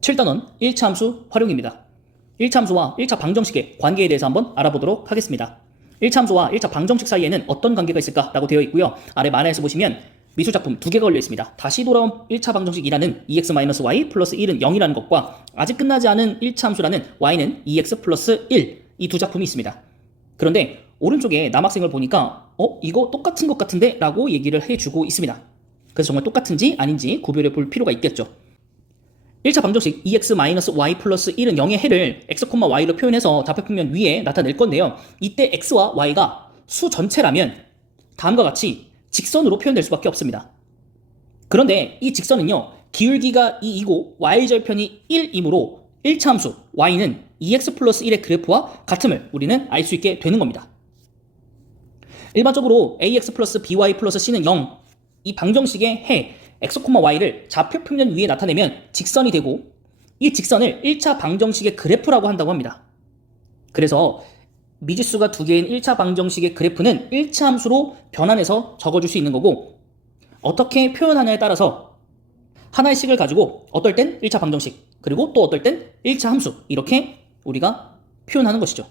7단원 1차 함수 활용입니다. 1차 함수와 1차 방정식의 관계에 대해서 한번 알아보도록 하겠습니다. 1차 함수와 1차 방정식 사이에는 어떤 관계가 있을까라고 되어 있고요. 아래 만화에서 보시면 미술작품 두 개가 걸려 있습니다. 다시 돌아온 1차 방정식이라는 2x-y 플러스 1은 0이라는 것과 아직 끝나지 않은 1차 함수라는 y는 2x 플러스 1, 이 두 작품이 있습니다. 그런데 오른쪽에 남학생을 보니까 이거 똑같은 것 같은데? 라고 얘기를 해주고 있습니다. 그래서 정말 똑같은지 아닌지 구별해 볼 필요가 있겠죠. 1차 방정식 2x-y 플러스 1은 0의 해를 x, y로 표현해서 좌표평면 위에 나타낼 건데요. 이때 x와 y가 수 전체라면 다음과 같이 직선으로 표현될 수밖에 없습니다. 그런데 이 직선은요, 기울기가 2이고 y절편이 1이므로 1차 함수 y는 2x 플러스 1의 그래프와 같음을 우리는 알 수 있게 되는 겁니다. 일반적으로 ax 플러스 by 플러스 c는 0, 이 방정식의 해 x, y를 좌표평면 위에 나타내면 직선이 되고, 이 직선을 1차 방정식의 그래프라고 한다고 합니다. 그래서 미지수가 두 개인 1차 방정식의 그래프는 1차 함수로 변환해서 적어줄 수 있는 거고, 어떻게 표현하냐에 따라서 하나의 식을 가지고 어떨 땐 1차 방정식, 그리고 또 어떨 땐 1차 함수, 이렇게 우리가 표현하는 것이죠.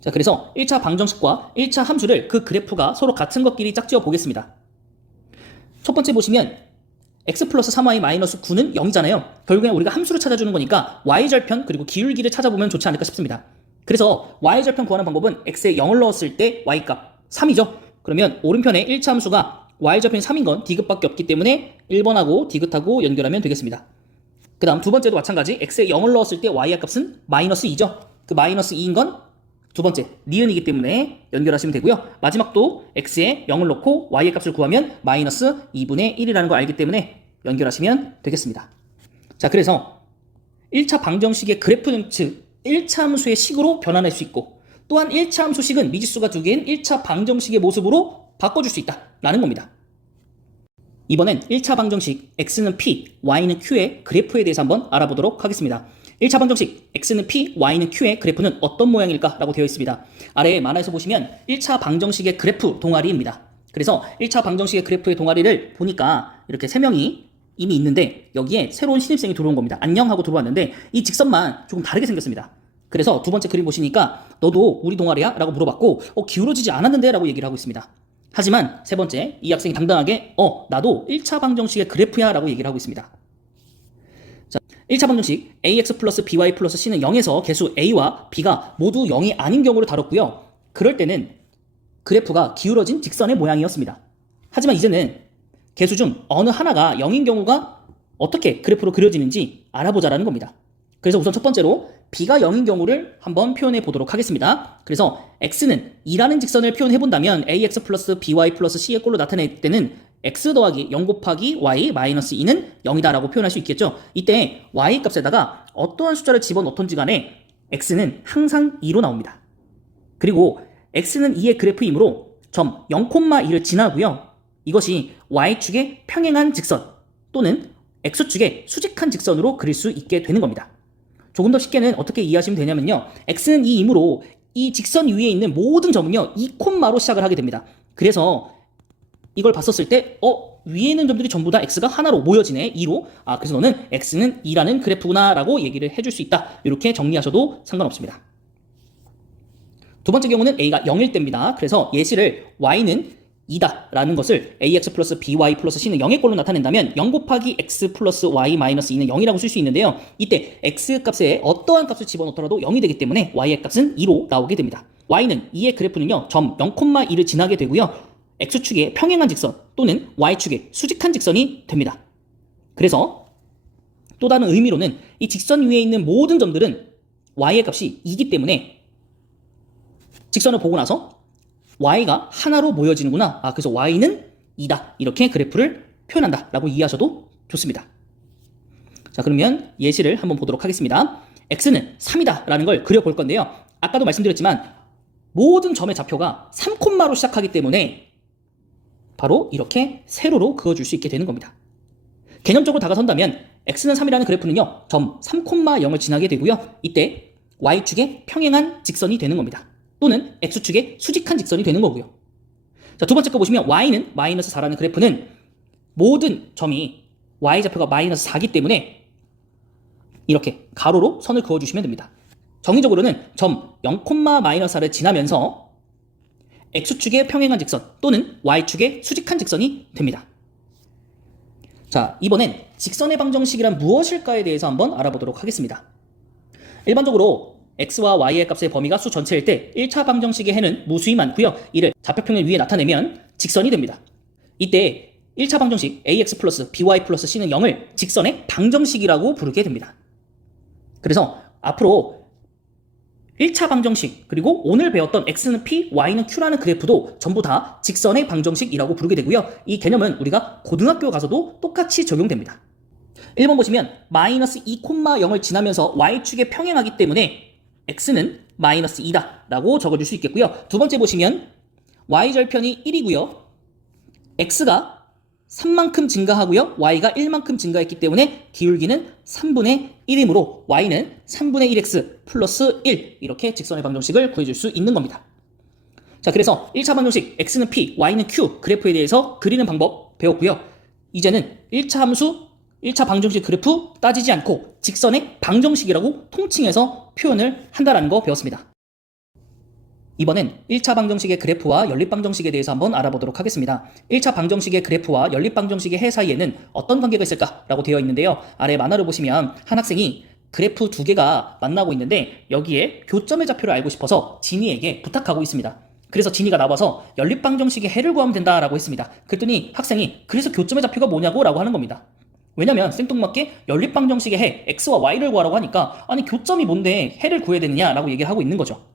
자, 그래서 1차 방정식과 1차 함수를 그 그래프가 서로 같은 것끼리 짝지어 보겠습니다. 첫 번째 보시면 x 플러스 3y 마이너스 9는 0이잖아요. 결국엔 우리가 함수를 찾아주는 거니까 y절편 그리고 기울기를 찾아보면 좋지 않을까 싶습니다. 그래서 y절편 구하는 방법은 x에 0을 넣었을 때 y값 3이죠. 그러면 오른편에 1차 함수가 y절편이 3인 건 디귿밖에 없기 때문에 1번하고 디귿하고 연결하면 되겠습니다. 그 다음 두 번째도 마찬가지, x에 0을 넣었을 때 y의 값은 마이너스 2죠. 그 마이너스 2인 건 두 번째 니은이기 때문에 연결하시면 되고요. 마지막도 x에 0을 넣고 y의 값을 구하면 마이너스 2분의 1이라는 걸 알기 때문에 연결하시면 되겠습니다. 자, 그래서 1차 방정식의 그래프는 즉 1차 함수의 식으로 변환할 수 있고, 또한 1차 함수식은 미지수가 두 개인 1차 방정식의 모습으로 바꿔줄 수 있다라는 겁니다. 이번엔 1차 방정식 x는 p, y는 q의 그래프에 대해서 한번 알아보도록 하겠습니다. 1차 방정식 x는 p, y는 q의 그래프는 어떤 모양일까? 라고 되어 있습니다. 아래 만화에서 보시면 1차 방정식의 그래프 동아리입니다. 그래서 1차 방정식의 그래프의 동아리를 보니까 이렇게 3명이 이미 있는데 여기에 새로운 신입생이 들어온 겁니다. 안녕 하고 들어왔는데 이 직선만 조금 다르게 생겼습니다. 그래서 두 번째 그림 보시니까 너도 우리 동아리야? 라고 물어봤고 기울어지지 않았는데? 라고 얘기를 하고 있습니다. 하지만 세 번째, 이 학생이 당당하게 나도 1차 방정식의 그래프야 라고 얘기를 하고 있습니다. 자, 1차 방정식 ax 플러스 by 플러스 c는 0에서 개수 a와 b가 모두 0이 아닌 경우를 다뤘고요. 그럴 때는 그래프가 기울어진 직선의 모양이었습니다. 하지만 이제는 개수 중 어느 하나가 0인 경우가 어떻게 그래프로 그려지는지 알아보자라는 겁니다. 그래서 우선 첫 번째로 b가 0인 경우를 한번 표현해 보도록 하겠습니다. 그래서 x는 2라는 직선을 표현해 본다면 ax 플러스 by 플러스 c의 꼴로 나타낼 때는 x 더하기 0 곱하기 y 마이너스 2는 0이다 라고 표현할 수 있겠죠. 이때 y 값에다가 어떠한 숫자를 집어넣던지 간에 x는 항상 2로 나옵니다. 그리고 x는 2의 그래프이므로 점 0,2를 지나고요. 이것이 y축의 평행한 직선 또는 x축의 수직한 직선으로 그릴 수 있게 되는 겁니다. 조금 더 쉽게는 어떻게 이해하시면 되냐면요, x는 2이므로 이 직선 위에 있는 모든 점은요 2콤마로 시작을 하게 됩니다. 그래서 이걸 봤었을 때 위에 있는 점들이 전부 다 x가 하나로 모여지네, 2로. 그래서 너는 x는 2라는 그래프구나 라고 얘기를 해줄 수 있다. 이렇게 정리하셔도 상관없습니다. 두 번째 경우는 a가 0일 때입니다. 그래서 예시를 y는 2다 라는 것을 ax 플러스 by 플러스 c는 0의 꼴로 나타낸다면 0 곱하기 x 플러스 y 마이너스 2는 0이라고 쓸 수 있는데요. 이때 x 값에 어떠한 값을 집어넣더라도 0이 되기 때문에 y의 값은 2로 나오게 됩니다. y는 2의 그래프는요 점 0,2를 지나게 되고요. x축의 평행한 직선 또는 y축의 수직한 직선이 됩니다. 그래서 또 다른 의미로는 이 직선 위에 있는 모든 점들은 y의 값이 2이기 때문에 직선을 보고 나서 y가 하나로 모여지는구나. 그래서 y는 2다. 이렇게 그래프를 표현한다 라고 이해하셔도 좋습니다. 자, 그러면 예시를 한번 보도록 하겠습니다. x는 3이다 라는 걸 그려볼 건데요. 아까도 말씀드렸지만 모든 점의 좌표가 3콤마로 시작하기 때문에 바로 이렇게 세로로 그어줄 수 있게 되는 겁니다. 개념적으로 다가선다면 x는 3이라는 그래프는요 점 3,0을 지나게 되고요. 이때 y축의 평행한 직선이 되는 겁니다. 또는 x축의 수직한 직선이 되는 거고요. 자, 두 번째 거 보시면 y는 마이너스 4라는 그래프는 모든 점이 y좌표가 마이너스 4기 때문에 이렇게 가로로 선을 그어주시면 됩니다. 정의적으로는 점 0,-r을 지나면서 x축의 평행한 직선 또는 y축의 수직한 직선이 됩니다. 자, 이번엔 직선의 방정식이란 무엇일까에 대해서 한번 알아보도록 하겠습니다. 일반적으로 x와 y의 값의 범위가 수 전체일 때 1차 방정식의 해는 무수히 많고요. 이를 좌표평면 위에 나타내면 직선이 됩니다. 이때 1차 방정식 ax 플러스 by 플러스 c는 0을 직선의 방정식이라고 부르게 됩니다. 그래서 앞으로 1차 방정식 그리고 오늘 배웠던 x는 p, y는 q라는 그래프도 전부 다 직선의 방정식이라고 부르게 되고요. 이 개념은 우리가 고등학교 가서도 똑같이 적용됩니다. 1번 보시면 마이너스 2,0을 지나면서 y축에 평행하기 때문에 x는 마이너스 2다 라고 적어줄 수 있겠고요. 두 번째 보시면 y절편이 1이고요. x가 3만큼 증가하고요. y가 1만큼 증가했기 때문에 기울기는 3분의 1이므로 y는 3분의 1x 플러스 1 이렇게 직선의 방정식을 구해줄 수 있는 겁니다. 자, 그래서 1차 방정식 x는 p, y는 q 그래프에 대해서 그리는 방법 배웠고요. 이제는 1차 함수, 1차 방정식 그래프 따지지 않고 직선의 방정식이라고 통칭해서 표현을 한다는 거 배웠습니다. 이번엔 1차 방정식의 그래프와 연립방정식에 대해서 한번 알아보도록 하겠습니다. 1차 방정식의 그래프와 연립방정식의 해 사이에는 어떤 관계가 있을까라고 되어 있는데요. 아래 만화를 보시면 한 학생이 그래프 두 개가 만나고 있는데 여기에 교점의 좌표를 알고 싶어서 진이에게 부탁하고 있습니다. 그래서 진이가 나와서 연립방정식의 해를 구하면 된다라고 했습니다. 그랬더니 학생이 그래서 교점의 좌표가 뭐냐고 라고 하는 겁니다. 왜냐면 생뚱맞게 연립방정식의 해 x와 y를 구하라고 하니까 아니 교점이 뭔데 해를 구해야 되느냐라고 얘기를 하고 있는 거죠.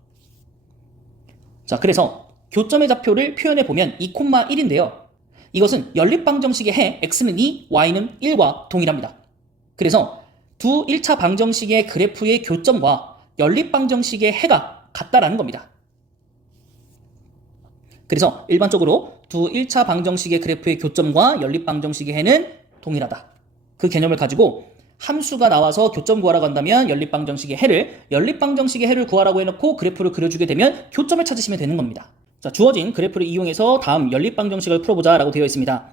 자, 그래서 교점의 좌표를 표현해 보면 2,1인데요. 이것은 연립방정식의 해 x는 2, y는 1과 동일합니다. 그래서 두 1차 방정식의 그래프의 교점과 연립방정식의 해가 같다라는 겁니다. 그래서 일반적으로 두 1차 방정식의 그래프의 교점과 연립방정식의 해는 동일하다. 그 개념을 가지고 함수가 나와서 교점 구하라고 한다면 연립방정식의 해를, 연립방정식의 해를 구하라고 해놓고 그래프를 그려주게 되면 교점을 찾으시면 되는 겁니다. 자, 주어진 그래프를 이용해서 다음 연립방정식을 풀어보자 라고 되어 있습니다.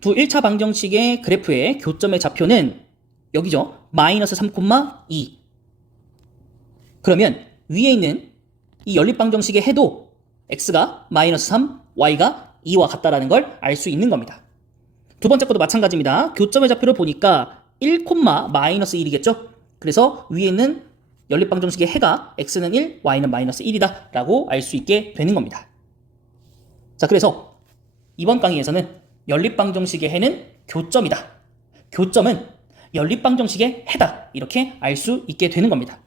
두 1차 방정식의 그래프의 교점의 좌표는 여기죠. 마이너스 3,2. 그러면 위에 있는 이 연립방정식의 해도 x가 마이너스 3, y가 2와 같다라는 걸 알 수 있는 겁니다. 두 번째 것도 마찬가지입니다. 교점의 좌표를 보니까 1,-1이겠죠? 그래서 위에 있는 연립방정식의 해가 x는 1, y는 마이너스 1이다 라고 알 수 있게 되는 겁니다. 자, 그래서 이번 강의에서는 연립방정식의 해는 교점이다. 교점은 연립방정식의 해다. 이렇게 알 수 있게 되는 겁니다.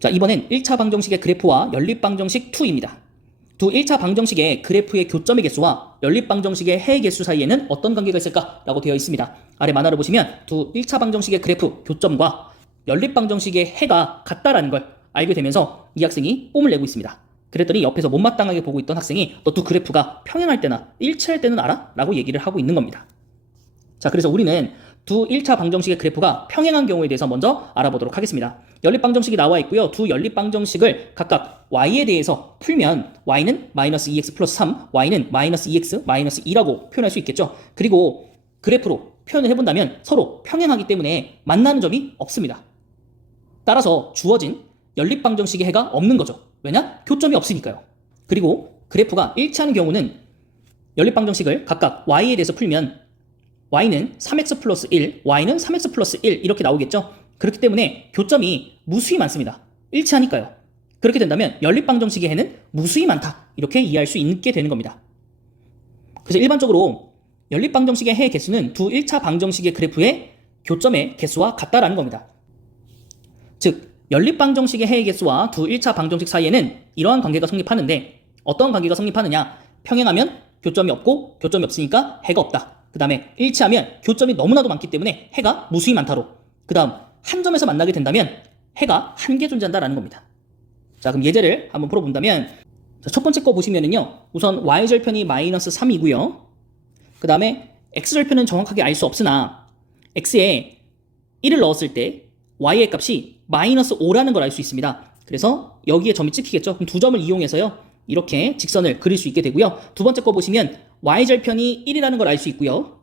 자, 이번엔 1차 방정식의 그래프와 연립방정식 2입니다. 두 1차 방정식의 그래프의 교점의 개수와 연립방정식의 해의 개수 사이에는 어떤 관계가 있을까라고 되어 있습니다. 아래 만화를 보시면 두 1차 방정식의 그래프 교점과 연립방정식의 해가 같다라는 걸 알게 되면서 이 학생이 뽐을 내고 있습니다. 그랬더니 옆에서 못마땅하게 보고 있던 학생이 너 두 그래프가 평행할 때나 일치할 때는 알아? 라고 얘기를 하고 있는 겁니다. 자, 그래서 우리는 두 1차 방정식의 그래프가 평행한 경우에 대해서 먼저 알아보도록 하겠습니다. 연립방정식이 나와 있고요. 두 연립방정식을 각각 y에 대해서 풀면 y는 마이너스 2x 플러스 3, y는 마이너스 2x 마이너스 2라고 표현할 수 있겠죠. 그리고 그래프로 표현을 해본다면 서로 평행하기 때문에 만나는 점이 없습니다. 따라서 주어진 연립방정식의 해가 없는 거죠. 왜냐? 교점이 없으니까요. 그리고 그래프가 일치하는 경우는 연립방정식을 각각 y에 대해서 풀면 y는 3x 플러스 1, y는 3x 플러스 1 이렇게 나오겠죠. 그렇기 때문에 교점이 무수히 많습니다. 일치하니까요. 그렇게 된다면 연립방정식의 해는 무수히 많다. 이렇게 이해할 수 있게 되는 겁니다. 그래서 일반적으로 연립방정식의 해의 개수는 두 1차 방정식의 그래프의 교점의 개수와 같다라는 겁니다. 즉, 연립방정식의 해의 개수와 두 1차 방정식 사이에는 이러한 관계가 성립하는데 어떤 관계가 성립하느냐? 평행하면 교점이 없고 교점이 없으니까 해가 없다. 그 다음에 일치하면 교점이 너무나도 많기 때문에 해가 무수히 많다로. 그 다음 한 점에서 만나게 된다면 해가 한 개 존재한다라는 겁니다. 자, 그럼 예제를 한번 풀어본다면 첫 번째 거 보시면은요. 우선 y절편이 마이너스 3이고요. 그 다음에 x절편은 정확하게 알 수 없으나 x에 1을 넣었을 때 y의 값이 마이너스 5라는 걸 알 수 있습니다. 그래서 여기에 점이 찍히겠죠. 그럼 두 점을 이용해서요. 이렇게 직선을 그릴 수 있게 되고요. 두 번째 거 보시면 y절편이 1이라는 걸 알 수 있고요.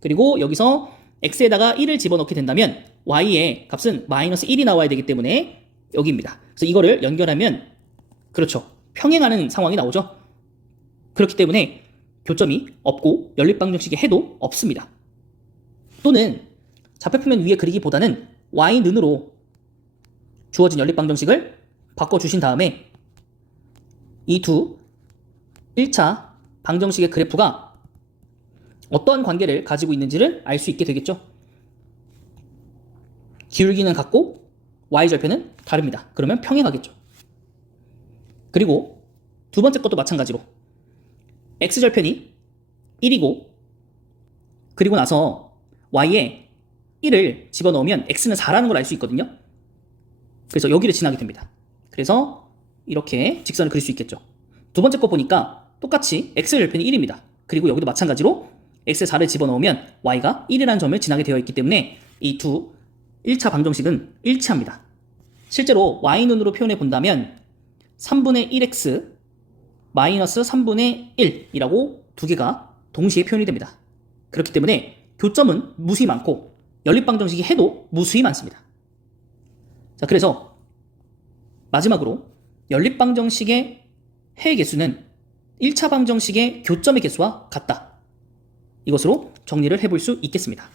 그리고 여기서 x에다가 1을 집어넣게 된다면 y의 값은 마이너스 1이 나와야 되기 때문에 여기입니다. 그래서 이거를 연결하면 그렇죠. 평행하는 상황이 나오죠. 그렇기 때문에 교점이 없고 연립방정식의 해도 없습니다. 또는 좌표평면 위에 그리기보다는 y는으로 주어진 연립방정식을 바꿔주신 다음에 이 두 1차 방정식의 그래프가 어떠한 관계를 가지고 있는지를 알 수 있게 되겠죠. 기울기는 같고 y절편은 다릅니다. 그러면 평행하겠죠. 그리고 두 번째 것도 마찬가지로 x절편이 1이고 그리고 나서 y에 1을 집어넣으면 x는 4라는 걸 알 수 있거든요. 그래서 여기를 지나게 됩니다. 그래서 이렇게 직선을 그릴 수 있겠죠. 두 번째 거 보니까 똑같이 x절편이 1입니다. 그리고 여기도 마찬가지로 x에 4를 집어넣으면 y가 1이라는 점을 지나게 되어 있기 때문에 이 두 1차 방정식은 일치합니다. 실제로 y눈으로 표현해 본다면 3분의 1x 마이너스 3분의 1이라고 두 개가 동시에 표현이 됩니다. 그렇기 때문에 교점은 무수히 많고 연립방정식이 해도 무수히 많습니다. 자, 그래서 마지막으로 연립방정식의 해의 개수는 1차 방정식의 교점의 개수와 같다. 이것으로 정리를 해볼 수 있겠습니다.